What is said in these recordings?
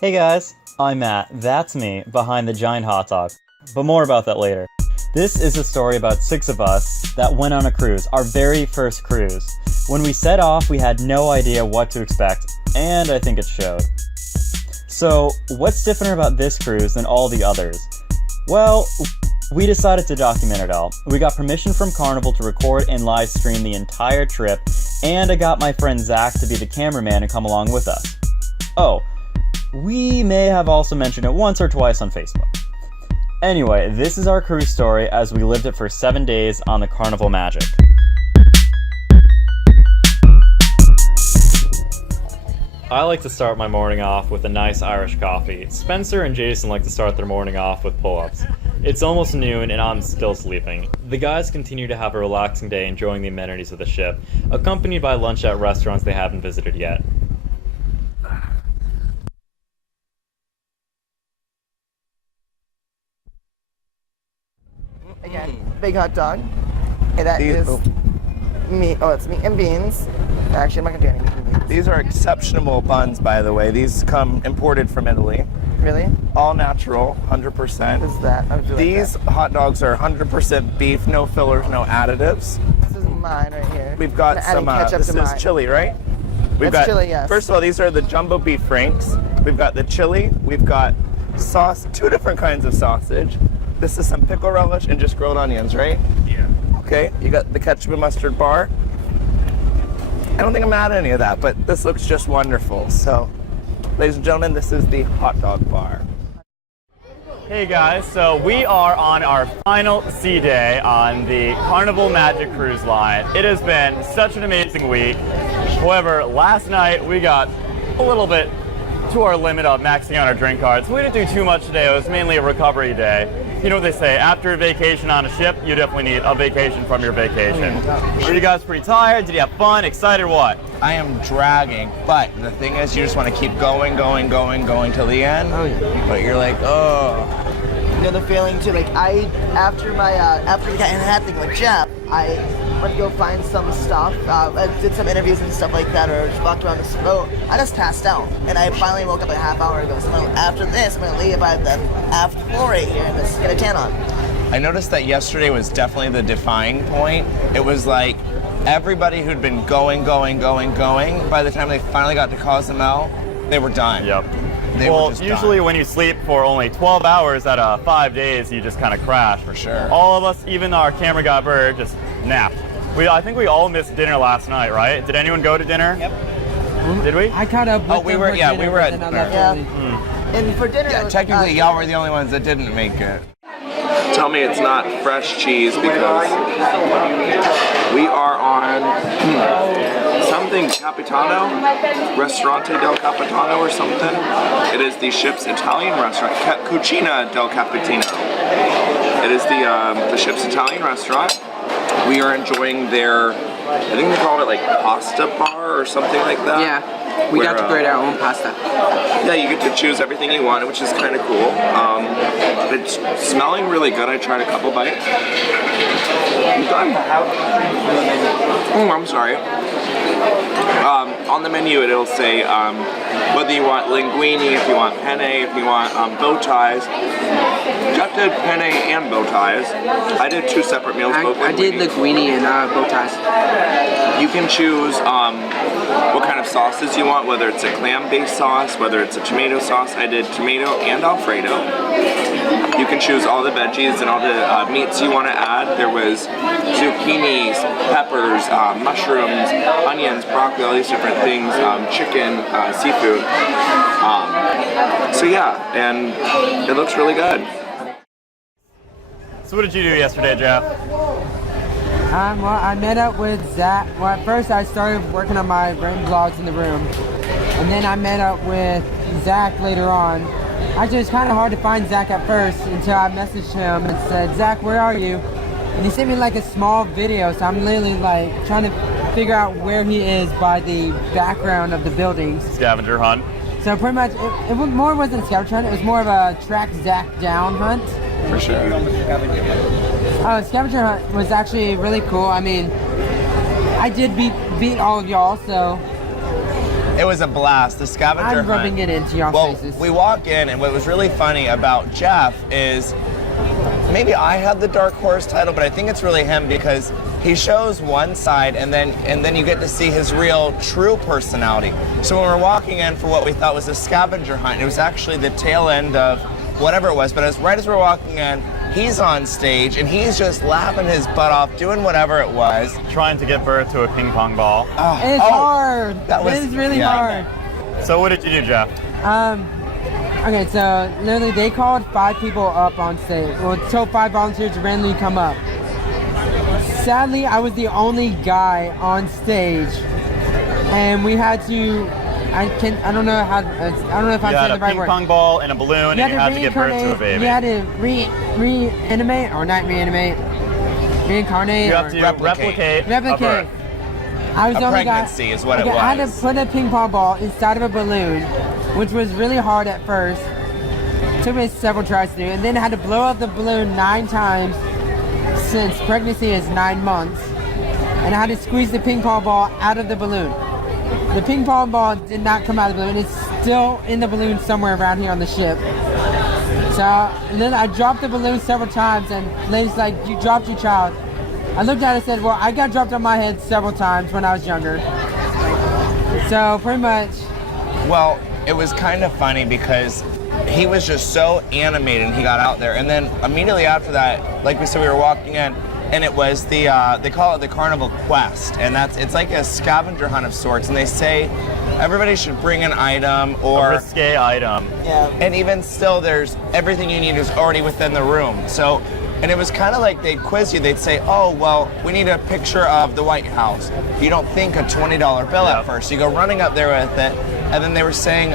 Hey guys, I'm Matt, that's me, behind the giant hot dog. But more about that later. This is a story about 6 of us that went on a cruise, our very first cruise. When we set off, we had no idea what to expect, and I think it showed. So, what's different about this cruise than all the others? Well, we decided to document it all. We got permission from Carnival to record and live stream the entire trip, and I got my friend Zach to be the cameraman and come along with us. Oh, we may have also mentioned it once or twice on Facebook. Anyway, this is our cruise story as we lived it for 7 days on the Carnival Magic. I like to start my morning off with a nice Irish coffee. Spencer and Jason like to start their morning off with pull-ups. It's almost noon and I'm still sleeping. The guys continue to have a relaxing day enjoying the amenities of the ship, accompanied by lunch at restaurants they haven't visited yet. Again, big hot dog. And that is meat. Oh, it's meat and beans. Actually, I'm not gonna do any meat and beans. These are exceptional buns, by the way. These come imported from Italy. Really? All natural, 100%. What is that? These hot dogs are 100% beef, no fillers, no additives. This is mine right here. We've got some, this is chili, right? We've got chili, yes. First of all, these are the jumbo beef franks. We've got the chili. We've got sauce, 2 different kinds of sausage. This is some pickle relish and just grilled onions, right? Yeah. Okay, you got the ketchup and mustard bar. I don't think I'm mad at any of that, but this looks just wonderful. So, ladies and gentlemen, this is the hot dog bar. Hey guys, so we are on our final sea day on the Carnival Magic Cruise Line. It has been such an amazing week. However, last night we got a little bit to our limit of maxing out our drink cards. We didn't do too much today. It was mainly a recovery day. You know what they say, after a vacation on a ship, you definitely need a vacation from your vacation. Are you guys pretty tired? Did you have fun? Excited or what? I am dragging, but the thing is, you just want to keep going till the end. Oh, yeah. But you're like, oh. You know the feeling too, like after we got in that thing with Jeff, I went to go find some stuff, I did some interviews and stuff like that, or just walked around the boat. I just passed out, and I finally woke up like a half hour ago, so after this, I'm gonna leave by the aft floor right here and just get a tan on. I noticed that yesterday was definitely the defining point. It was like everybody who'd been going, by the time they finally got to Cozumel, they were done. Yep. Well, usually when you sleep for only 12 hours out of 5 days, you just kind of crash. For sure. All of us, even our camera guy Bird, just napped. I think we all missed dinner last night, right? Did anyone go to dinner? Yep. Did we? I caught up with we were at dinner. And for dinner, Yeah, technically y'all were the only ones that didn't make it. Tell me it's not fresh cheese because we are on something Capitano, Ristorante del Capitano or something. It is the ship's Italian restaurant, Cucina del Capitano. It is the ship's Italian restaurant. We are enjoying their, I think they call it like pasta bar or something like that. Yeah, we got to grade our own pasta. Yeah, you get to choose everything you want, which is kind of cool. It's smelling really good. I tried a couple bites. I'm done. Oh, I'm sorry. On the menu, it'll say whether you want linguine, if you want penne, if you want bow ties. Jeff did penne and bow ties. I did 2 separate meals. I did linguine and bow ties. You can choose what kind of sauces you want, whether it's a clam-based sauce, whether it's a tomato sauce. I did tomato and Alfredo. You can choose all the veggies and all the meats you want to add. There was zucchinis, peppers, mushrooms, onions, broccoli, all these different things, chicken, seafood. So yeah, and it looks really good. So what did you do yesterday, Jeff? Well, I met up with Zach. Well, at first I started working on my written vlogs in the room, and then I met up with Zach later on. Actually, it's kind of hard to find Zach at first until I messaged him and said, Zach, where are you? And he sent me like a small video, so I'm literally like trying to figure out where he is by the background of the buildings. Scavenger hunt. So pretty much, it wasn't a scavenger hunt, it was more of a track Zach down hunt. For sure. Oh, scavenger hunt was actually really cool. I mean, I did beat all of y'all, so It was a blast. The scavenger I'm rubbing hunt. it into y'all Well, faces. we walk in, and what was really funny about Jeff is maybe I had the dark horse title, but I think it's really him because he shows one side, and then you get to see his real, true personality. So when we're walking in for what we thought was a scavenger hunt, it was actually the tail end of whatever it was. But right as we're walking in, he's on stage, and he's just laughing his butt off, doing whatever it was. Trying to give birth to a ping pong ball. It's hard. It is really hard. So what did you do, Jeff? Okay, so literally they called 5 people up on stage. Well, told 5 volunteers to randomly come up. Sadly, I was the only guy on stage, and we had to. I don't know if I'm saying the right word. You had a ping pong ball and a balloon, and you had to give birth to a baby. You had to reanimate, or not reanimate, reincarnate. You have to replicate. I was the only guy. Pregnancy is what it was. I had to put a ping pong ball inside of a balloon, which was really hard at first. Took me several tries to do, and then I had to blow up the balloon 9 times, since pregnancy is 9 months, and I had to squeeze the ping pong ball out of the balloon. The ping pong ball did not come out of the balloon. It's still in the balloon somewhere around here on the ship. So then I dropped the balloon several times, and lady's like, "You dropped your child." I looked at it and said, "Well, I got dropped on my head several times when I was younger." So pretty much. Well, it was kind of funny because he was just so animated and he got out there. And then immediately after that, like we said, we were walking in, and it was the, they call it the Carnival Quest. And it's like a scavenger hunt of sorts. And they say everybody should bring an item or... A risque item. Yeah. And even still, there's everything you need is already within the room. So, and it was kind of like they'd quiz you. They'd say, oh, well, we need a picture of the White House. You don't think a $20 bill at first. You go running up there with it. And then they were saying...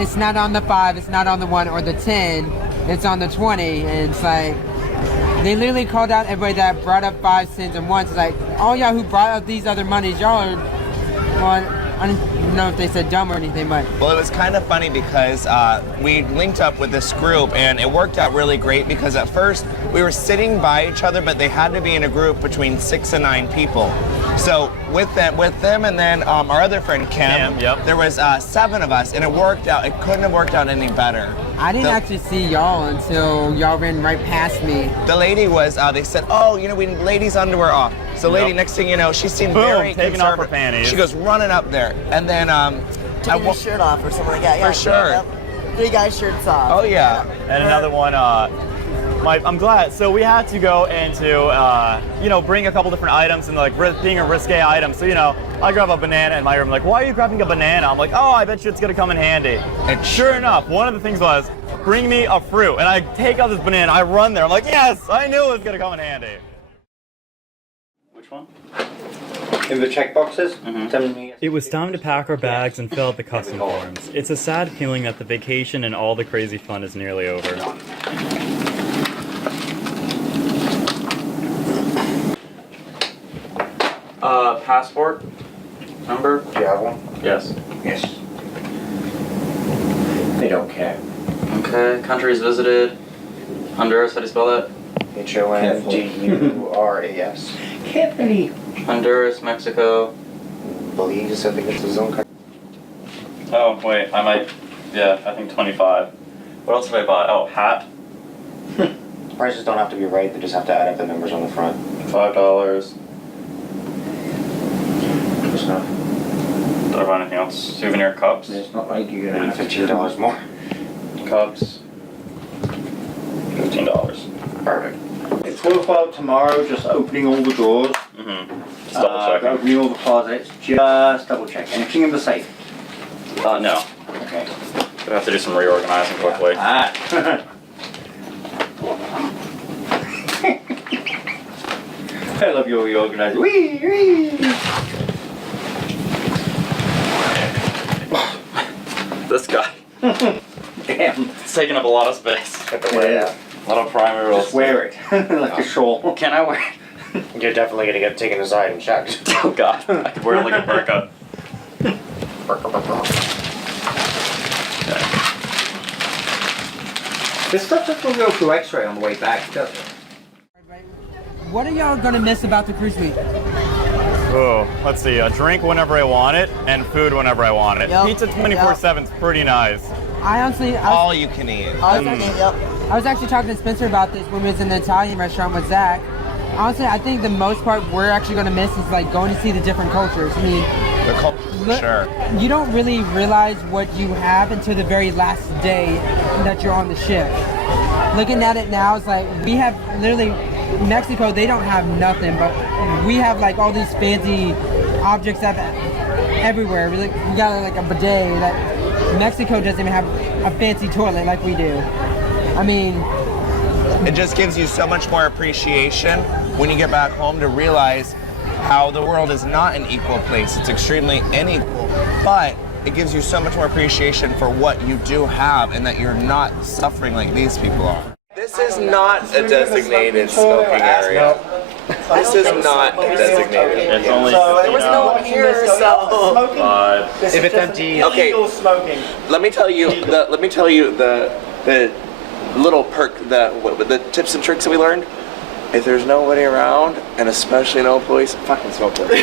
it's not on the 5, it's not on the 1 or the 10, it's on the 20. And it's like, they literally called out everybody that brought up 5 cents and 1s. It's like, all y'all who brought up these other monies, y'all are... Well, I don't know if they said dumb or anything, but... Well, it was kind of funny because we linked up with this group, and it worked out really great because at first we were sitting by each other, but they had to be in a group between 6 and 9 people. So with them, and then our other friend Kim, there was 7 of us, and it worked out. It couldn't have worked out any better. I didn't actually see y'all until y'all ran right past me. The lady was, they said, oh, you know, we need ladies' underwear off. So lady, next thing you know, she seemed very taking off her conservative. panties. She goes running up there, and then taking your shirt off or something like that. Yeah, for sure. Yep. 3 guys' shirts off. Oh yeah. And another one, I'm glad. So we had to go into, bring a couple different items and like being a risque item. So, I grab a banana in my room. Like, why are you grabbing a banana? I'm like, oh, I bet you it's going to come in handy. And sure enough, one of the things was, bring me a fruit. And I take out this banana, I run there. I'm like, yes, I knew it was going to come in handy. Which one? In the check boxes? It was time to pack our bags and fill out the custom forms. It's a sad feeling that the vacation and all the crazy fun is nearly over. Passport number? Do you have one? Yes. Yes. They don't care. Okay. Countries visited. Honduras, how do you spell that? Honduras. Can't really. Honduras, Mexico. Belize, I think it's the zone country. Oh, wait, I think 25. What else have I bought? Oh, hat. Prices don't have to be right, they just have to add up the numbers on the front. $5. It's not. Did I buy anything else? Souvenir cups? It's not like you're gonna have $15 more. Cups. $15. Perfect. It's worthwhile tomorrow just opening all the drawers. Just double checking. Opening all the closets, just double check. Anything in the safe? No. Okay. Gonna have to do some reorganizing quickly. Ah. I love your reorganizing. Wee, wee. This guy. Damn. It's taking up a lot of space. Get the way out. A lot of primary roles. Just wear it like a shawl. Can I wear it? You're definitely gonna get taken aside and checked. Oh god. I could wear it like a burqa. This stuff just will go through X-ray on the way back, doesn't it? What are y'all gonna miss about the cruise week? Oh, let's see. A drink whenever I want it, and food whenever I want it. Yep. Pizza 24/7 is pretty nice. I honestly, All you can eat. Yep. I was actually talking to Spencer about this when we was in the Italian restaurant with Zach. Honestly, I think the most part we're actually going to miss is like going to see the different cultures. I mean, The culture, sure. you don't really realize what you have until the very last day that you're on the ship. Looking at it now, it's like we have literally Mexico. They don't have nothing, but we have like all these fancy objects that everywhere. We got like a bidet that Mexico doesn't even have a fancy toilet like we do. I mean, It just gives you so much more appreciation when you get back home to realize how the world is not an equal place. It's extremely unequal, but it gives you so much more appreciation for what you do have and that you're not suffering like these people are. This is not a designated smoking area. This is not a designated. It's only There was no one here, so If it's empty, Okay. smoking. Let me tell you the little perk, the tips and tricks that we learned. If there's nobody around, and especially no police, fucking smoke wherever.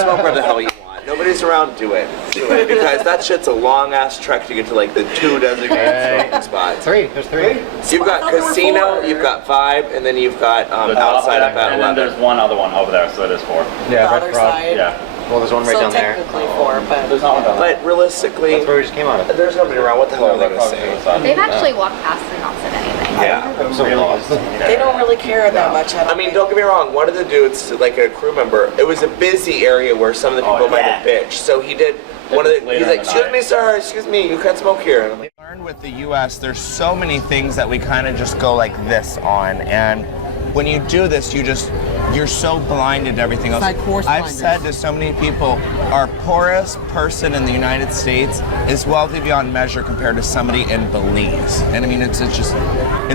Smoke wherever the hell you want. Nobody's around, do it. Because that shit's a long ass trek to get to like the 2 designated smoking spots. there's three. You've got casino, you've got Vibe, and then you've got outside up at and then 11. there's one other one over there, so it is 4. Yeah, The other side. Yeah. Well, there's one right So down there. technically 4, but There's not one down there. But realistically, That's where we just came out of. there's nobody around. What the hell are they gonna say? They've actually walked past and not said anything. Yeah. I'm so lost. they don't really care that much. I mean, don't get me wrong. One of the dudes, like a crew member, it was a busy area where some of the people might have bitched. So he did one of the. Later He's like, in the "Excuse night. me, sir. Excuse me. You can't smoke here." And I'm like, learned with the U.S. There's so many things that we kind of just go like this on, and when you do this, you're so blinded to everything else. like horse I've blinders. said to so many people, our poorest person in the United States is wealthy beyond measure compared to somebody in Belize. And I mean, it's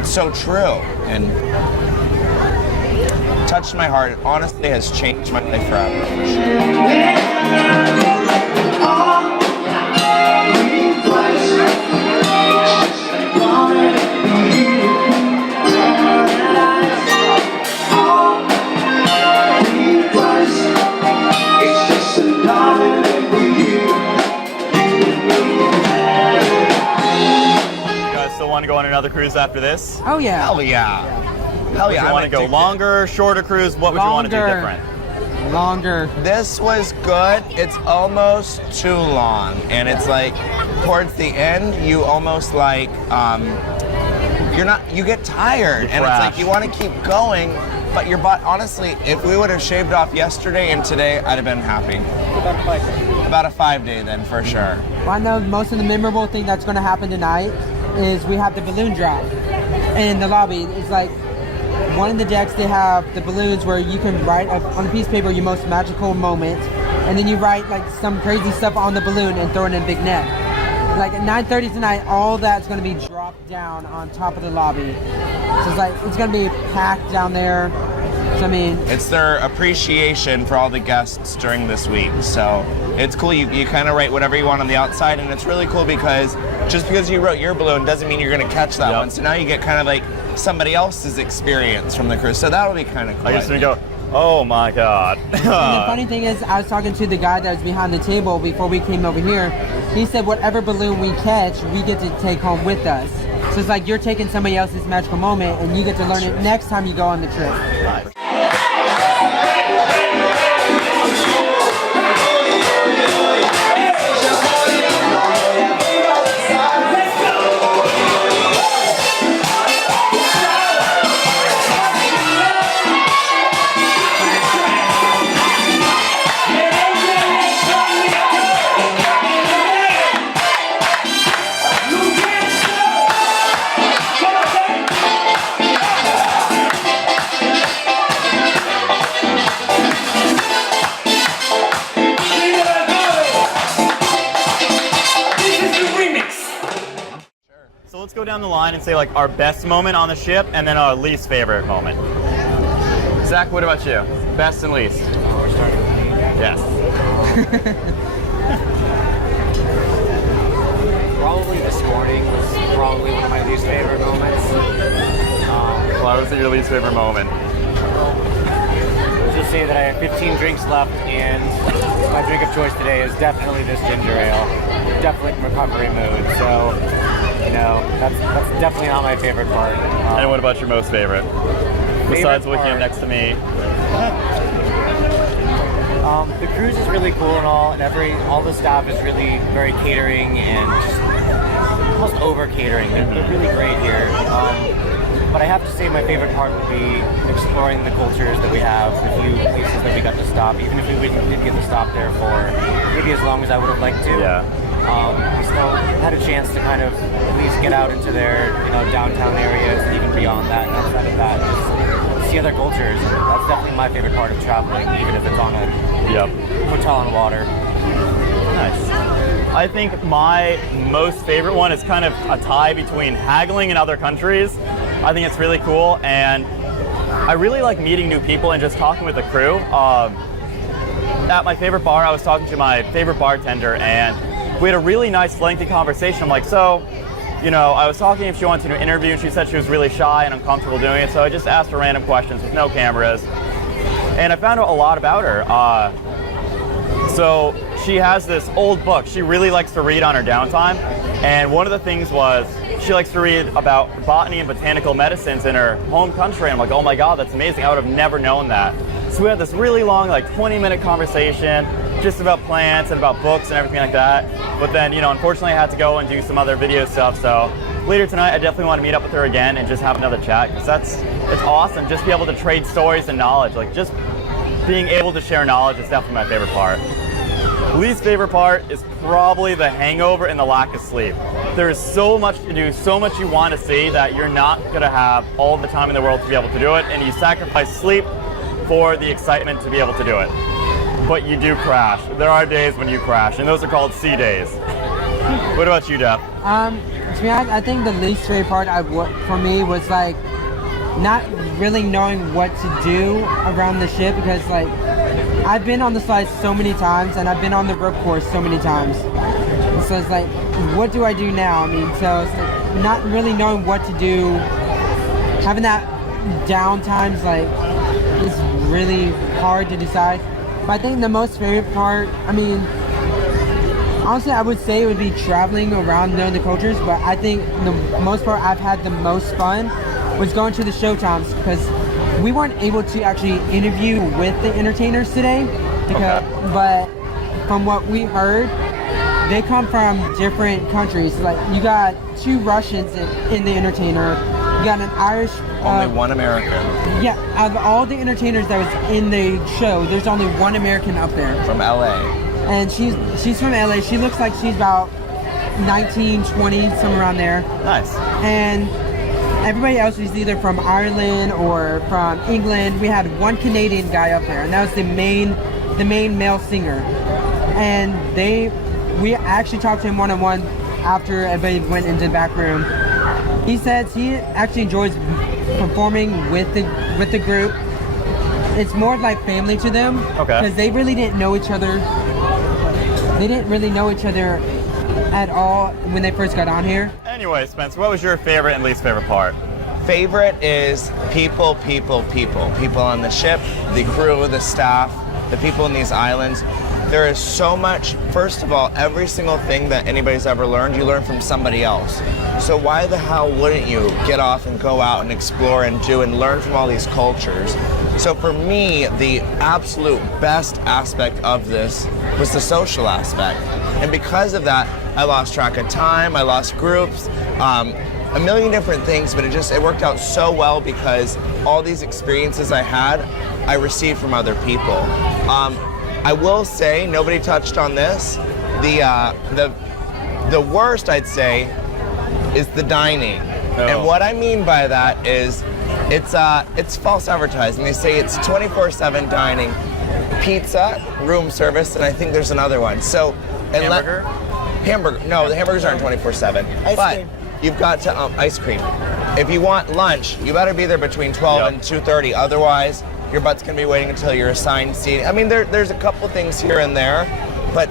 so true. And touched my heart. It honestly has changed my life forever, for sure. You guys still want to go on another cruise after this? oh yeah, Hell yeah. Hell yeah. You I'm want to go addicted. longer, shorter cruise? What would you want to do Longer. different? longer. This was good. It's almost too long, and it's like towards the end, you almost like you get tired, and it's like crash. you want to keep going, but your butt. Honestly, if we would have shaved off yesterday and today, I'd have been happy. About a 5-day then, for sure. Well, I know most of the memorable thing that's going to happen tonight is we have the balloon drop in the lobby. It's like one of the decks, they have the balloons where you can write on a piece of paper your most magical moment, and then you write like some crazy stuff on the balloon and throw it in a big net. Like at 9:30 tonight, all that's going to be dropped down on top of the lobby. So it's going to be packed down there. So I mean, It's their appreciation for all the guests during this week. So it's cool. You kind of write whatever you want on the outside, and it's really cool because just because you wrote your balloon doesn't mean you're going to catch that Yep. one. So now you get kind of like somebody else's experience from the cruise. So that'll be kind of cool. I guess we go, oh my God. and the funny thing is, I was talking to the guy that was behind the table before we came over here. He said whatever balloon we catch, we get to take home with us. So it's like you're taking somebody else's magical moment, and you get to learn it next time you go on the trip. So let's go down the line and say like our best moment on the ship and then our least favorite moment. Zach, what about you? Best and least? Yes. Probably this morning was probably one of my least favorite moments. Why was it your least favorite moment? It was just say that I have 15 drinks left, and my drink of choice today is definitely this ginger ale. Definitely in recovery mood, so that's definitely not my favorite part. And what about your most favorite? Besides waking up next to me. The cruise is really cool and all, and all the staff is really very catering and just almost over catering. They're really great here. But I have to say my favorite part would be exploring the cultures that we have, the few places that we got to stop, even if we didn't get to stop there for maybe as long as I would have liked to. Yeah. We still had a chance to kind of at least get out into their downtown areas and even beyond that and outside of that. Just see other cultures. That's definitely my favorite part of traveling, even if it's on a hotel on water. Nice. I think my most favorite one is kind of a tie between haggling in other countries. I think it's really cool, and I really like meeting new people and just talking with the crew. At my favorite bar, I was talking to my favorite bartender, and we had a really nice, lengthy conversation. I'm like, so, I was talking if she wanted to do an interview, and she said she was really shy and uncomfortable doing it, so I just asked her random questions with no cameras, and I found out a lot about her. So she has this old book. She really likes to read on her downtime, and one of the things was she likes to read about botany and botanical medicines in her home country. I'm like, oh my God, that's amazing. I would have never known that. So we had this really long, 20-minute conversation just about plants and about books and everything like that. But then, unfortunately I had to go and do some other video stuff. So later tonight, I definitely want to meet up with her again and just have another chat, because it's awesome. Just be able to trade stories and knowledge. Just being able to share knowledge is definitely my favorite part. Least favorite part is probably the hangover and the lack of sleep. There is so much to do, so much you want to see, that you're not going to have all the time in the world to be able to do it, and you sacrifice sleep for the excitement to be able to do it. But you do crash. There are days when you crash, and those are called sea days. What about you, Def? To be honest, I think the least favorite part for me was not really knowing what to do around the ship, because I've been on the slides so many times, and I've been on the rope course so many times. And so it's what do I do now? So it's not really knowing what to do. Having that downtime's it's really hard to decide. But I think the most favorite part, honestly, I would say it would be traveling around knowing the cultures, but I think the most part I've had the most fun was going to the showtimes, because we weren't able to actually interview with the entertainers today, but from what we heard, they come from different countries. You got 2 Russians in the entertainer, you got an Irish... Only one American. Yeah, of all the entertainers that was in the show, there's only one American up there. From LA. And she's from LA. She looks like she's about 19, 20, somewhere around there. Nice. And everybody else is either from Ireland or from England. We had one Canadian guy up there, and that was the main male singer. And we actually talked to him one-on-one after everybody went into the back room. He says he actually enjoys performing with the group. It's more like family to them, because they really didn't know each other. They didn't really know each other at all when they first got on here. Anyway, Spencer, what was your favorite and least favorite part? Favorite is people. People on the ship, the crew, the staff, the people in these islands. There is so much. First of all, every single thing that anybody's ever learned, you learn from somebody else. So why the hell wouldn't you get off and go out and explore and do and learn from all these cultures? So for me, the absolute best aspect of this was the social aspect. And because of that, I lost track of time, I lost groups, a million different things, but it worked out so well, because all these experiences I had, I received from other people. I will say, nobody touched on this, the worst, I'd say, is the dining. And what I mean by that is it's false advertising. They say it's 24/7 dining, pizza, room service, and I think there's another one. So hamburger. No, the hamburgers aren't 24/7. Ice but cream. You've got to ice cream. If you want lunch, you better be there between 12 and 2:30. Otherwise, your butt's gonna be waiting until your assigned seat. There's a couple things here and there, but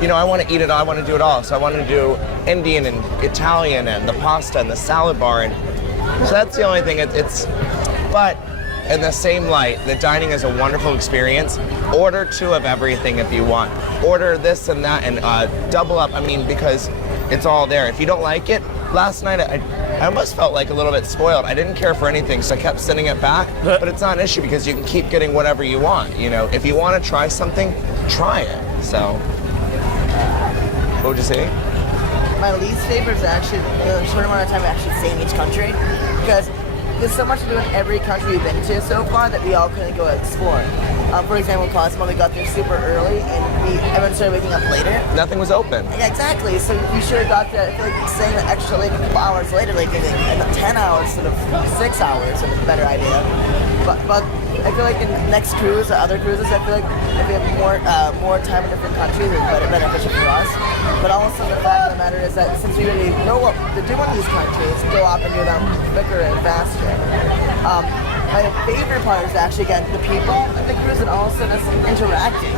I want to eat it all. I want to do it all. So I want to do Indian and Italian and the pasta and the salad bar, and so that's the only thing. But in the same light that dining is a wonderful experience, order 2 of everything if you want. Order this and that and double up, I mean, because it's all there. If you don't like it, last night I almost felt like a little bit spoiled. I didn't care for anything, so I kept sending it back, but it's not an issue because you can keep getting whatever you want, you know. If you want to try something, try it. So, what would you say? My least favorite is actually the short amount of time I actually stay in each country, because there's so much to do in every country we've been to so far that we all couldn't go explore. For example, Cosmo, we got there super early and everyone started waking up later. Nothing was open. Yeah, exactly. So we should have got there, I feel like staying an extra late, a couple hours later, like maybe 10 hours instead of 6 hours is a better idea. But I feel like in the next cruise or other cruises, I feel like if we have more time in different countries, it's beneficial for us. But also the fact of the matter is that since we already know what to do in these countries, go up and do them quicker and faster. My favorite part is actually, again, the people in the cruise and also just interacting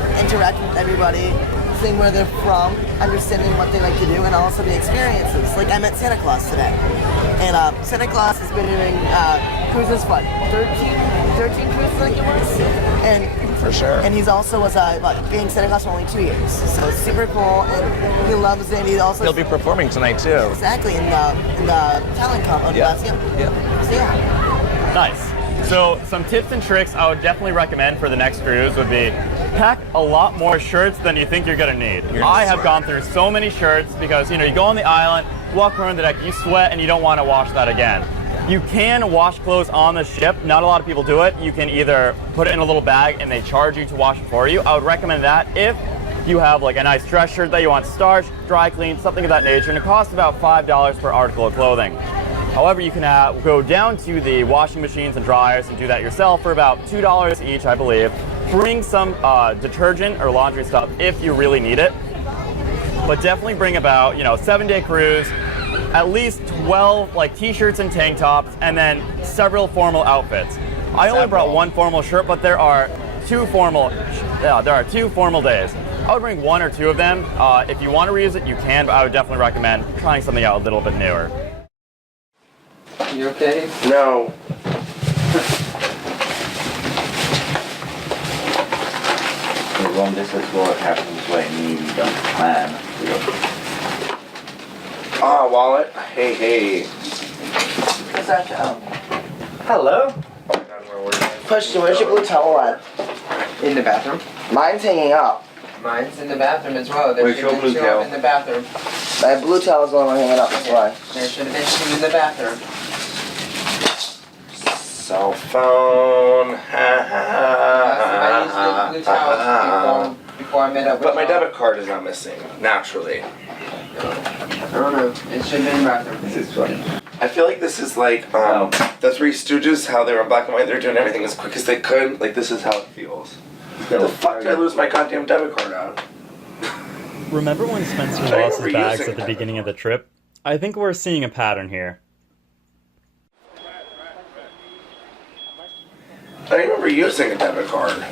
with everybody, seeing where they're from, understanding what they like to do, and also the experiences. Like I met Santa Claus today, and Santa Claus has been doing cruises, what, 13 cruises I think it was? And for sure. And he's also was being Santa Claus for only 2 years, so it's super cool, and he loves it. He also He'll be performing tonight too. Exactly in the talent comp. Yeah. So yeah. Nice. So some tips and tricks I would definitely recommend for the next cruise would be pack a lot more shirts than you think you're gonna need. I have gone through so many shirts because you go on the island, walk around the deck, you sweat and you don't want to wash that again. You can wash clothes on the ship. Not a lot of people do it. You can either put it in a little bag and they charge you to wash it for you. I would recommend that if you have like a nice dress shirt that you want starched, dry cleaned, something of that nature, and it costs about $5 per article of clothing. However, you can go down to the washing machines and dryers and do that yourself for about $2 each, I believe. Bring some detergent or laundry stuff if you really need it. But definitely bring about, 7-day cruise, at least 12 like t-shirts and tank tops, and then several formal outfits. I only brought one formal shirt, but there are two formal days. I would bring 1 or 2 of them. If you want to reuse it, you can, but I would definitely recommend trying something out a little bit newer. You okay? No. Well, this is what happens when you don't plan. Ah, wallet. Hey. What's that, Joe? Hello. Question, where's your blue towel at? In the bathroom. Mine's hanging up. Mine's in the bathroom as well. There Where's should your have been blue 2 towel? in the bathroom. My blue towel's the only one hanging up, that's why. There should have been 2 in the bathroom. Cell phone. I used the blue towels before I met up with But my y'all. debit card is not missing, naturally. I don't know. It should have been in the bathroom. This is funny. I feel like this is like the Three Stooges, how they were in black and white, they're doing everything as quick as they could. Like, this is how it feels. The fuck did I lose my goddamn debit card out? Remember when Spencer I lost his remember bags using at the that. beginning of the trip? I think we're seeing a pattern here. I remember using a debit card.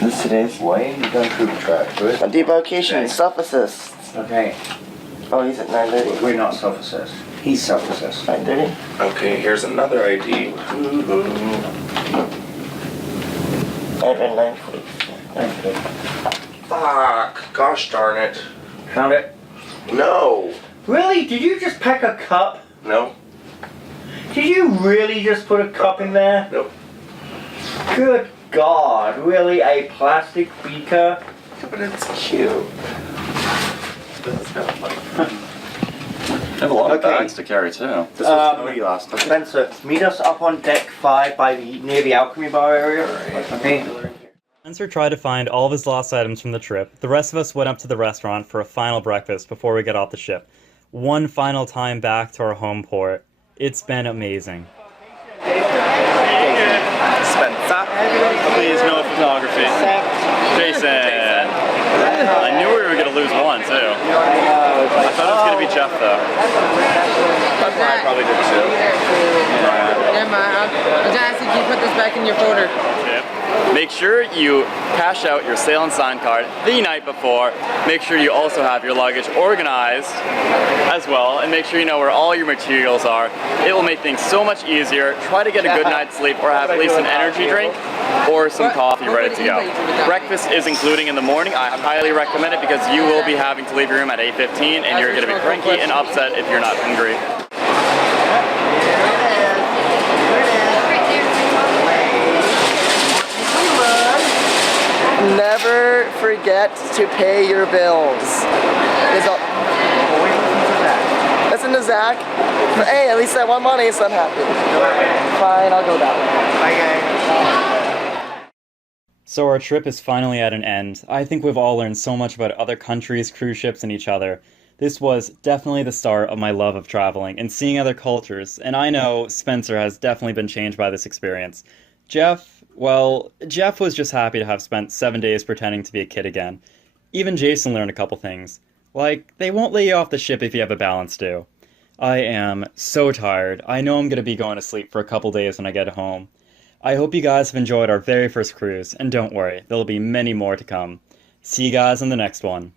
This is today's way you done through the track, right? On debarkation, self-assist. Okay. Oh, he's at 9:30. We're not self-assessed. He's self-assessed. 9:30? Okay, here's another ID. At 9:40. Fuck. Gosh darn it. Found it? No. Really? Did you just pack a cup? No. Did you really just put a cup in there? Nope. Good God, really? A plastic beaker? But it's cute. They have a lot of Okay. bags to carry too. This was somebody last time. Spencer, meet us up on deck 5 near the alchemy bar area. Okay. Spencer tried to find all of his lost items from the trip. The rest of us went up to the restaurant for a final breakfast before we got off the ship. One final time back to our home port. It's been amazing. Spencer. Please, no photography. Jason. I knew we were going to lose one, too. I thought it was going to be Jeff, though. That's why I probably did too. Never mind. I'll just ask if you put this back in your folder. Yep. make sure you cash out your sail and sign card the night before. Make sure you also have your luggage organized as well, and make sure you know where all your materials are. It will make things so much easier. Try to get a good night's sleep or have at least an energy drink or some coffee ready to go. Breakfast is including in the morning. I highly recommend it because you will be having to leave your room at 8:15 and you're going to be cranky and upset if you're not hungry. Never forget to pay your bills. Listen to Zach. But hey, at least I won money, so I'm happy. Fine, I'll go that way. So our trip is finally at an end. I think we've all learned so much about other countries, cruise ships, and each other. This was definitely the start of my love of traveling and seeing other cultures, and I know Spencer has definitely been changed by this experience. Jeff was just happy to have spent 7 days pretending to be a kid again. Even Jason learned a couple things. Like, they won't lay you off the ship if you have a balance due. I am so tired. I know I'm going to be going to sleep for a couple days when I get home. I hope you guys have enjoyed our very first cruise, and don't worry, there'll be many more to come. See you guys on the next one.